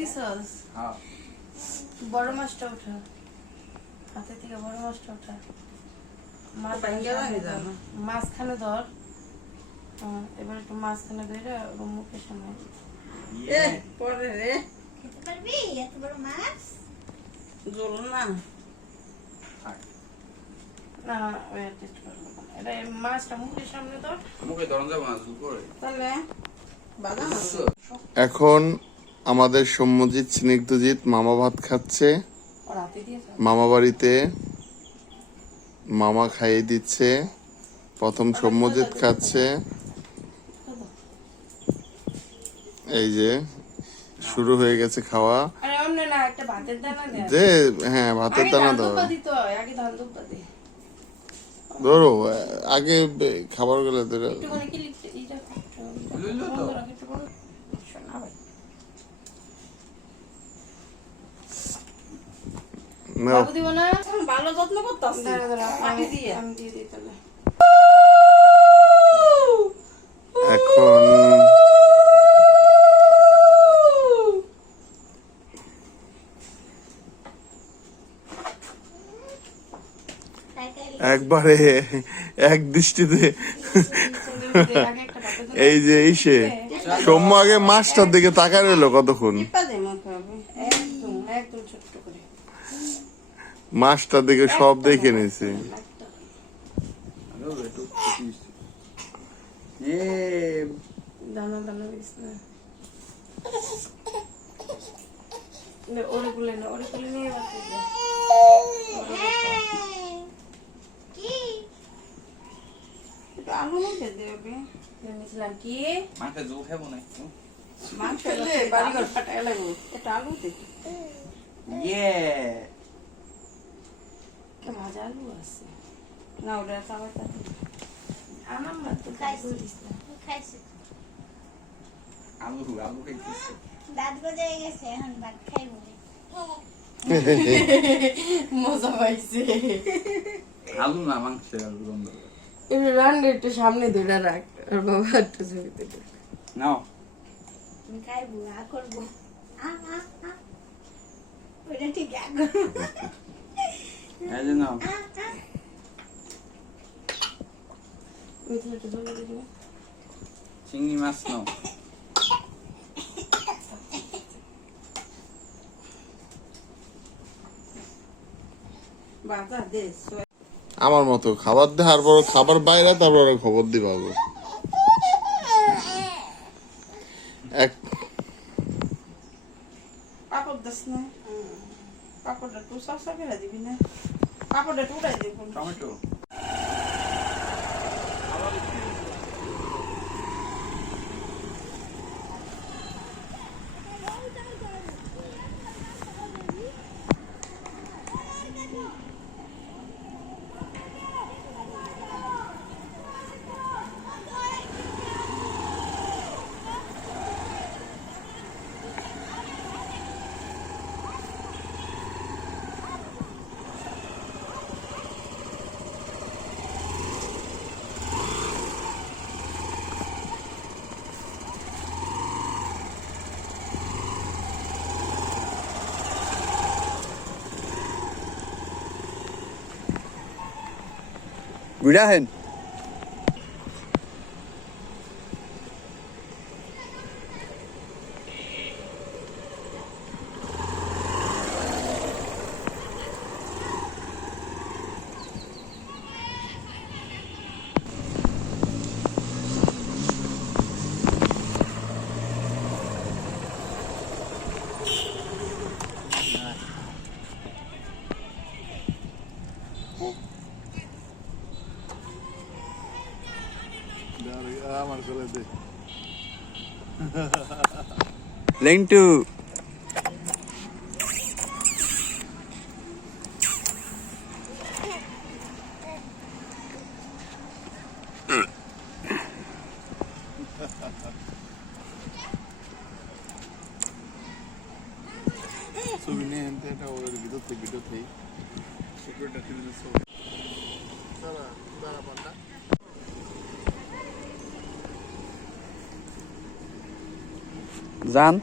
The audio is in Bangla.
দিছস? হ্যাঁ বড় মাছটা উঠা, হাতে থেকে বড় মাছটা উঠা। মাঝখানে ধর, এবার একটু মাঝখানে ধরে ওর মুখের সামনে। পরে রে খেতে পারবি এত বড় মাছ? জল না না ওই টেস্ট করবো না, এটা মাছটা মুখের সামনে ধর। মুখে ধরন যাবো না জুল করে তাহলে বাদাম এখন আমাদের সৌম্যজিৎ স্নিগ্ধজিৎ মামা ভাত খাচ্ছে ওর হাতে দিয়েছে। মামা বাড়িতে। মামা খাইয়ে দিচ্ছে, প্রথম সৌম্যজিৎ খাচ্ছে। এই যে শুরু হয়ে গেছে খাওয়া। আরে অমনে না, একটা ভাতের দানা দে। যে হ্যাঁ ভাতের দানা দাও, দিতে হয়, আগে ধান দুব্বা দে। ধরো আগে খাবার গুলো ধরো। একটুখানি কি লিখতে এইটা লইলো তো। শোনা ভাই। নাও। বাবু দিব না? ভালো যত্ন করতাস দাঁড়া দাঁড়া, পাটি আমি দিয়ে দিয়ে দিই তাহলে। এখন একবারে এক দৃষ্টিতে আগে একটা ভাতের দানা এই যে ইসে সৌম্য আগে মাছটার দিকে তাকায় রইলো কতক্ষণ, টিপা দে মুখে হবে একদম একদম ছোট্ট করে। মাছটার দিকে সব দেখে নিছে। দানা দানা দিস না। ওরে গুলে না, ওরে গুলে নিয়ে বাকি দে। কি একটু আলু মুখে দেবে ভেবেছিলাম কি মাকে জল খাবো না মাছ খেলে বাড়িঘর ফাটাই লাগবে একটু আলু দে ইয়ে একটা ভাজা আলু আছে। না ওটা চাবাটা আমার মা তো খাইছি। দিস না। খাইছি? আলু আলু খাইতেছে দাঁত গজায় গেছে, এখন ভাত খাইবো না। মজা পাইছে। আলু না মাংসের আলু গন্ধ একটু রান্না একটু সামনে ধরে রাখ, আর বাবা একটু ছবিতে ধরে। নাও আমি খাইবো, আ করবো, আ আ আ ওইটা ঠিক আ করবো, এই যে নাও আ আ। মিথিলা একটু ঝোল দিবি না? চিংড়ি মাছ নাও বাজা দে আমার মতো খাবার দেওয়ার পর খাবার বাইরে তারপরে খবর দিবা গো। এক পাপড় দাস না পাপড়টা একটু সসা করে দিবি না পাপড়টা একটু উড়াই দিব টমেটো Günaydın. আমার করে দে Lentu. ছবি নিয়ে এনতে এটা ওর ভিতর থেকে সিকিউরিটি টিভিতে ছবি দাঁড়া দাঁড়া পান্ডা Zan.